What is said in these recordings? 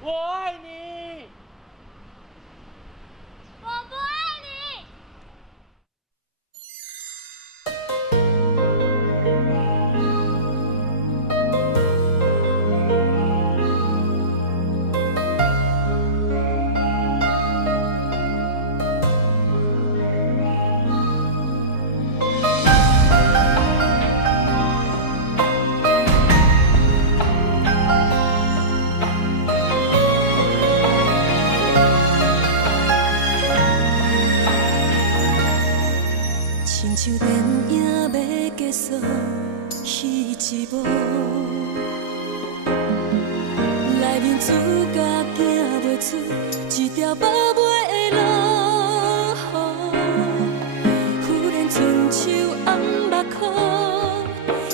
我爱你。我不爱你。亲像电影要结束，戏一幕，内面主角行袂出一条无尾的路。忽然春秋红目眶，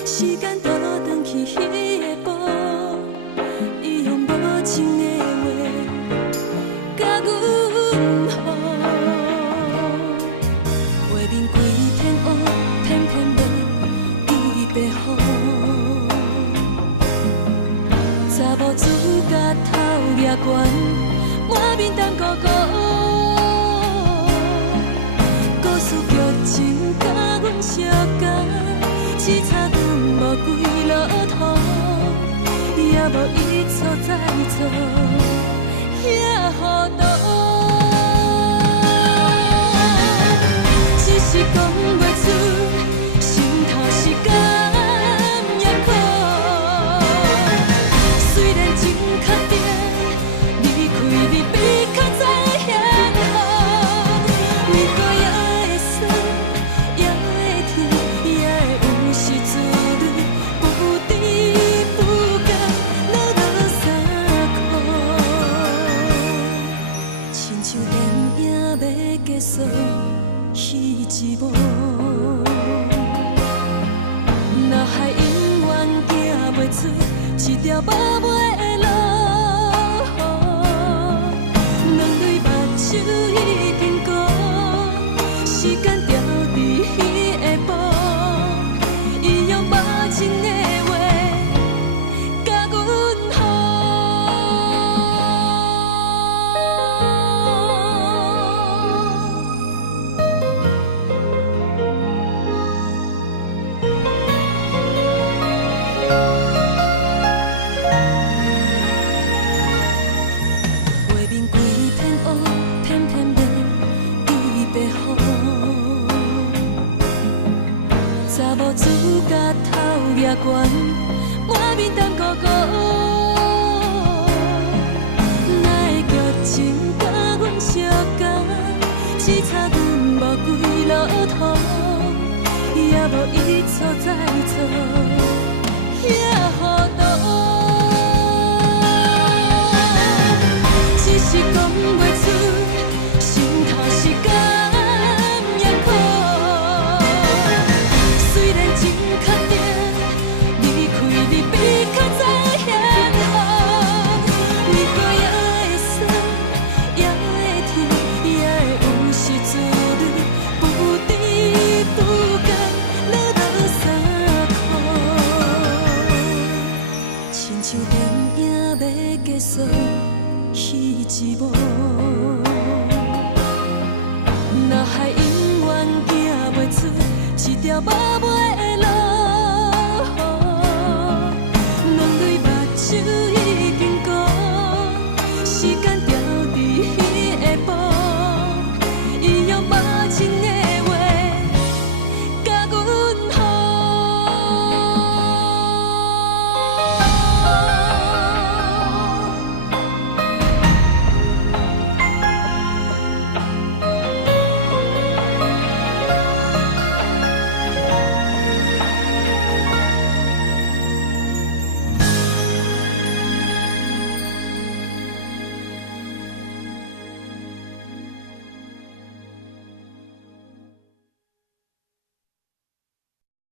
时间倒转去彼个步，伊用无情的话甲阮好。画面规天黑，偏偏要记白雨。查某主角头额悬，满面淡糊糊。故事剧情甲阮相共，只差阮无归路途，也无一错再错，遐糊涂。只是讲袂出，心头是甘也苦。虽然真确定，离开你比较早嫌好，不过也会酸，也会甜，也会有时自恋，不知不觉落三苦，亲像电影要结束。戏一幕，脑海永远行袂出一条无尾的路。两对目睭已经糊，时间掉伫彼个步，伊用无情的话甲阮好。画面规天黑，偏偏要记白雨。查某主角头额悬，满面淡糊糊。哪会剧情甲阮相共？只差阮无归路途，也无一错再错，遐糊涂。只是讲袂出，心头是甘也苦。虽然真确定，离开你比较早嫌好，不过也会酸，也会甜，也会有时自恋，不知不觉落三苦，亲像电影要结束。戏一幕，脑海永远行袂出一条无尾的